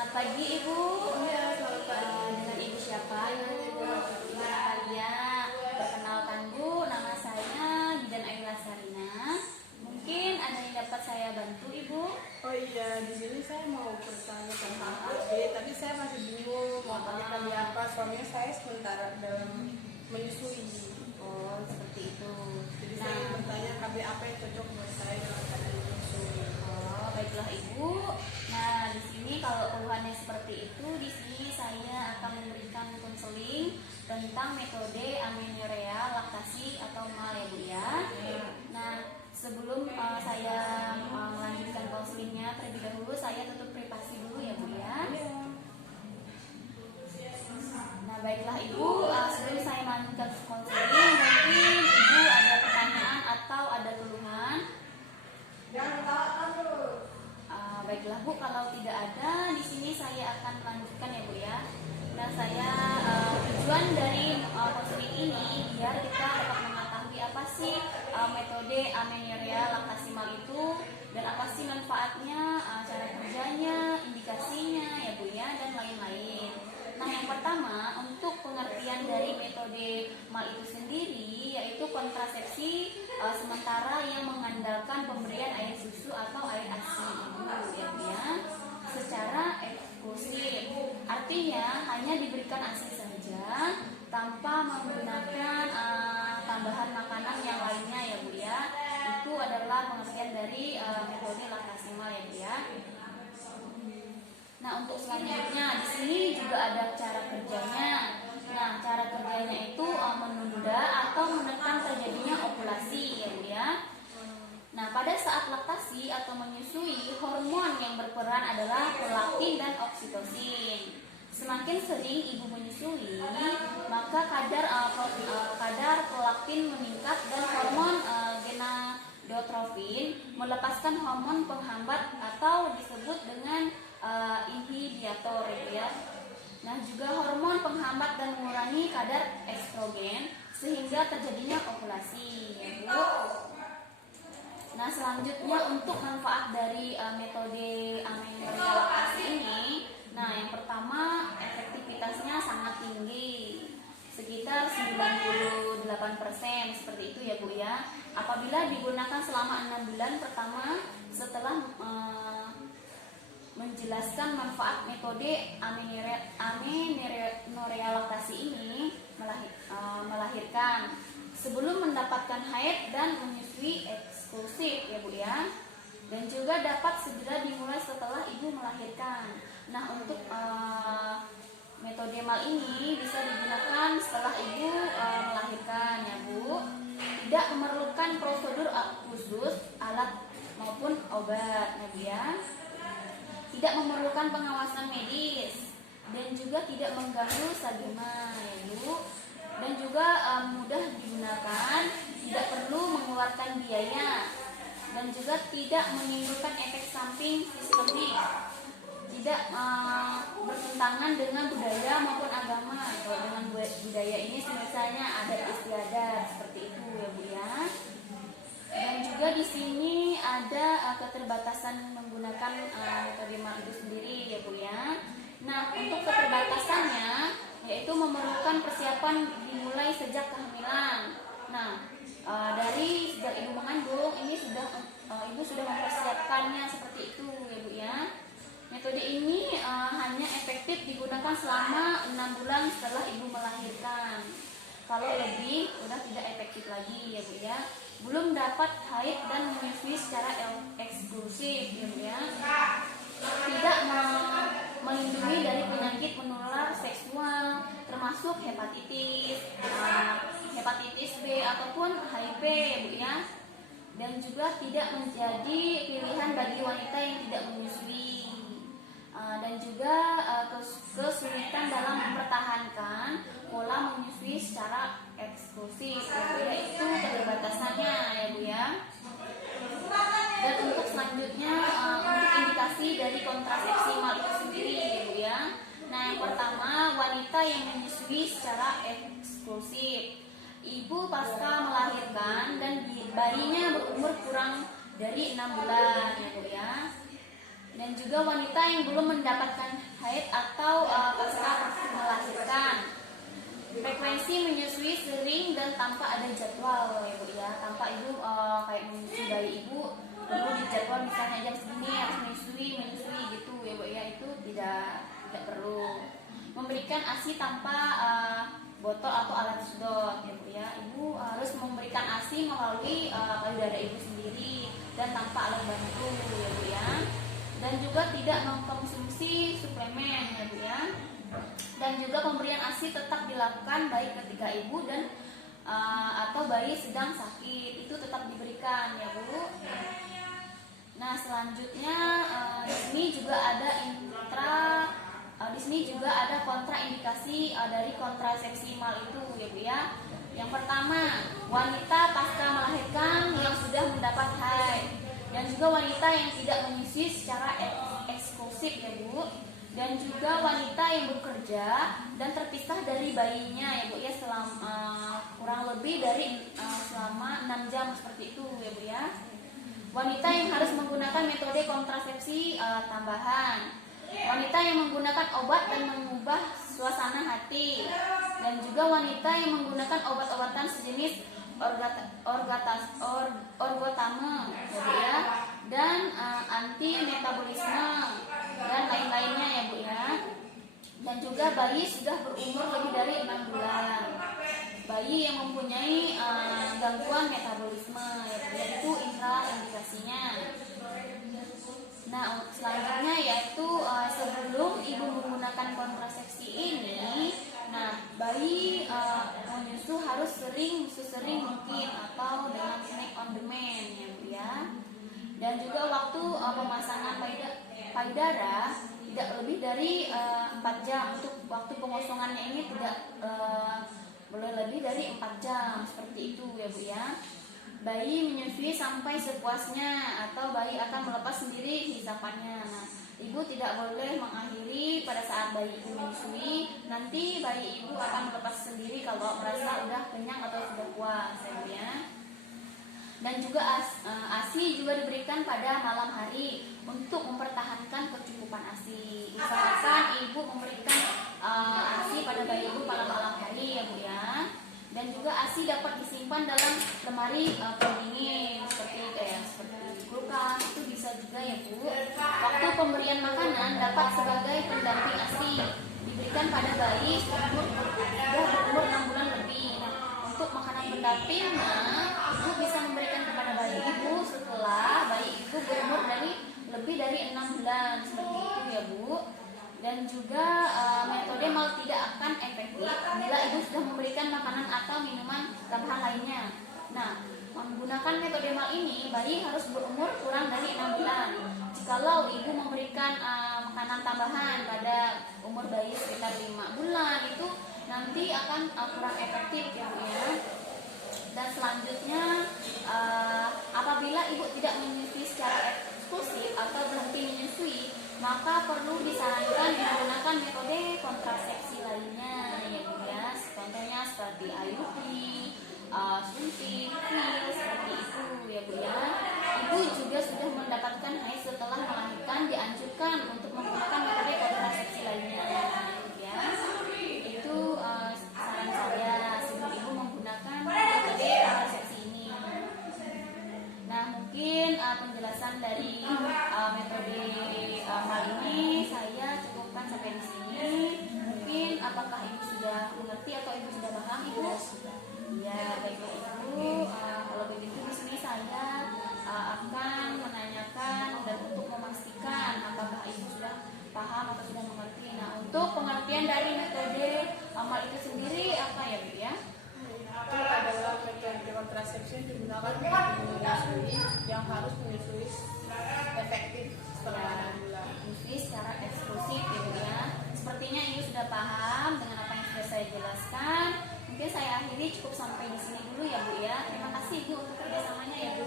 Selamat pagi Ibu. Iya, selamat pagi. Dengan Ibu siapa Ibu? Ibu Alia. Perkenalkan Bu, nama saya Bidan Aila Sarina. Mungkin ada yang dapat saya bantu Ibu? Oh iya, di sini saya mau bertanya tentang AB, tapi saya masih bingung mau tanya kali apa. Soalnya saya sementara dalam menyusui. Oh, seperti itu. Jadi saya ingin bertanya KB apa yang cocok buat saya dalam keadaan menyusui. Oh, baiklah Ibu. Nah, di sini kalau keluhannya seperti itu, di sini saya akan memberikan konseling tentang metode amenorrhea laktasi atau MAL ya Bu ya. Nah, sebelum saya melanjutkan konselingnya, terlebih dahulu saya tutup privasi dulu ya Bu ya. Nah, baiklah Ibu, sebelum saya melanjutkan konseling, mungkin Ibu ada pertanyaan atau ada keluhan? Baiklah Bu, kalau tidak ada, di sini saya akan melanjutkan ya Bu ya. Nah, tujuan dari konseling ini biar kita dapat mengetahui apa sih metode amenorrhea laktasi MAL itu dan apa sih manfaatnya, cara kerjanya, indikasinya ya Bu ya, dan lain-lain. Nah, yang pertama untuk pengertian dari metode MAL itu sendiri yaitu kontrasepsi sementara yang mengandalkan pemberian air susu atau air ASI ya Bu ya, secara eksklusif. Artinya hanya diberikan ASI saja tanpa menggunakan tambahan makanan yang lainnya ya Bu ya. Itu adalah pengertian dari metode laktasi MAL ya Bu ya. Nah, untuk selanjutnya di sini juga ada cara kerjanya. Nah, cara kerjanya itu menunda atau menekan terjadinya ovulasi ya Bu ya. Nah, pada saat laktasi atau menyusui, hormon yang berperan adalah prolaktin dan oksitosin. Semakin sering ibu menyusui, maka kadar prolaktin meningkat dan hormon gonadotropin melepaskan hormon penghambat atau disebut dengan inhibitor ya. Nah, juga hormon penghambat dan mengurangi kadar estrogen sehingga terjadinya ovulasi ya Bu. Nah, selanjutnya untuk manfaat dari metode amenorrhea laktasi ini, nah yang pertama efektivitasnya sangat tinggi, sekitar 98% seperti itu ya Bu ya. Apabila digunakan selama 6 bulan pertama setelah menjelaskan manfaat metode amenorrhea laktasi ini melahirkan sebelum mendapatkan haid dan menyusui eksklusif ya Bu ya, dan juga dapat segera dimulai setelah ibu melahirkan. Nah, untuk metode MAL ini bisa digunakan setelah ibu melahirkan ya Bu, tidak memerlukan prosedur khusus alat maupun obat ya Bu ya, tidak memerlukan pengawasan medis dan juga tidak mengganggu stadiuma ya Bu, dan juga mudah digunakan, tidak perlu mengeluarkan biaya dan juga tidak menimbulkan efek samping sistemik, tidak bertentangan dengan budaya maupun agama. Kalau dengan budaya ini misalnya adat istiadat seperti itu ya Bu ya. Dan juga di sini ada keterbatasan menggunakan metode MAL itu sendiri ya Bu ya. Nah, untuk keterbatasannya yaitu memerlukan persiapan dimulai sejak kehamilan. Nah, dari sejak ibu mengandung ini ibu sudah mempersiapkannya seperti itu ya Bu ya. Metode ini hanya efektif digunakan selama 6 bulan setelah ibu melahirkan. Kalau lebih udah tidak efektif lagi ya Bu ya. Belum dapat haid dan menyusui secara eksklusif ya Bu ya. Tidak melindungi dari penyakit menular seksual termasuk hepatitis B ataupun HIV ya Bu ya. Dan juga tidak menjadi pilihan bagi wanita yang tidak menyusui. Dan juga kesulitan dalam mempertahankan pola menyusui secara eksklusif ya Bu ya, itu keterbatasannya ya Bu ya. Dan untuk selanjutnya untuk indikasi dari kontrasepsi MAL itu sendiri ya Bu ya. Nah, yang pertama wanita yang menyusui secara eksklusif, ibu pasca melahirkan dan bayinya berumur kurang dari 6 bulan ya Bu ya. Dan juga wanita yang belum mendapatkan haid atau pasca melahirkan. Frekuensi menyusui sering dan tanpa ada jadwal ya Bu ya. Tanpa ibu kayak menyusui bayi ibu perlu dijadwal misalnya jam segini harus menyusui gitu ya Bu ya. Itu tidak perlu. Memberikan ASI tanpa botol atau alat sedot ya Bu ya. Ibu harus memberikan ASI melalui payudara ibu sendiri dan tanpa alat bantu ya Bu ya. Dan juga tidak mengkonsumsi suplemen ya Bu ya. Dan juga pemberian ASI tetap dilakukan baik ketika ibu dan atau bayi sedang sakit, itu tetap diberikan ya Bu. Nah selanjutnya di sini juga ada kontraindikasi dari kontrasepsi mal itu ya Bu ya. Yang pertama, wanita pasca melahirkan yang sudah mendapat haid, dan juga wanita yang tidak menyusui secara eksklusif ya Bu, dan juga wanita yang bekerja dan terpisah dari bayinya ya Bu ya selama kurang lebih dari selama 6 jam seperti itu ya Bu ya. Wanita yang harus menggunakan metode kontrasepsi tambahan, wanita yang menggunakan obat dan mengubah suasana hati, dan juga wanita yang menggunakan obat-obatan sejenis orgotame ya Bu ya, dan anti metabolisme dan lain-lainnya ya Bu ya. Dan juga bayi sudah berumur lebih dari 6 bulan, bayi yang mempunyai gangguan metabolisme ya Bu ya, itu intraindikasinya. Nah selanjutnya yaitu sebelum ibu menggunakan kontrasepsi ini, nah bayi menyusu harus sesering mungkin atau dengan snack on demand ya Bu ya. Dan juga waktu pemasangan payudara tidak lebih dari 4 jam. Untuk waktu pengosongannya ini tidak boleh lebih dari 4 jam seperti itu ya Bu ya. Bayi menyusui sampai sepuasnya atau bayi akan melepas sendiri hisapannya. Nah, ibu tidak boleh mengakhiri pada saat bayi ibu menyusui. Nanti bayi ibu akan melepas sendiri kalau merasa udah kenyang atau sudah puas ya Bu ya. Dan juga ASI juga diberikan pada malam hari untuk mempertahankan kecukupan ASI. Misalkan ibu memberikan ASI pada bayi ibu pada malam hari ya Bu ya. Dan juga ASI dapat disimpan dalam lemari pendingin seperti kulkas, itu bisa juga ya Bu. Waktu pemberian makanan dapat sebagai pendamping ASI, diberikan pada bayi sudah berumur 6 bulan lebih. Nah, untuk makanan pendamping, ibu bisa memberikan kepada bayi ibu setelah bayi ibu berumur lebih dari 6 bulan seperti itu ya Bu. Dan juga metode mal tidak akan efektif bila ibu sudah memberikan makanan atau minuman tambahan lainnya. Nah, menggunakan metode mal ini bayi harus berumur kurang dari 6 bulan. Jikalau ibu memberikan makanan tambahan pada umur bayi sekitar 5 bulan, itu nanti akan kurang efektif ya Bu ya. Dan selanjutnya apabila ibu tidak menyusui secara eksklusif atau berhenti menyusui, maka perlu disarankan menggunakan metode kontrasepsi lainnya ya Bu ya. Contohnya seperti IUD, suntik, pil, seperti itu ya Bu ya. Ibu juga sudah mendapatkan haid setelah melahirkan, dianjurkan untuk menggunakan metode kontrasepsi lainnya ya Bu ya. Itu saran saya sebelum ibu menggunakan metode kontrasepsi ini. Nah mungkin penjelasan dari metode mal ini saya cukupkan sampai di sini. Mungkin apakah ibu sudah mengerti atau ibu sudah paham Ibu? Ya baiklah Ibu. Kalau begitu di sini saya akan menanyakan dan untuk memastikan apakah ibu sudah paham atau sudah mengerti. Nah untuk pengertian dari metode mal itu sendiri apa ya Bu ya? Itu adalah metode kontrasepsi yang digunakan untuk menyusui yang harus menyusui efektif setelah 6 bulan. Menyusui secara eksklusif ya Bu ya. Sepertinya ibu sudah paham dengan apa yang sudah saya jelaskan. Mungkin saya akhiri cukup sampai di sini dulu ya Bu ya. Terima kasih Ibu untuk kerjasamanya ya Bu.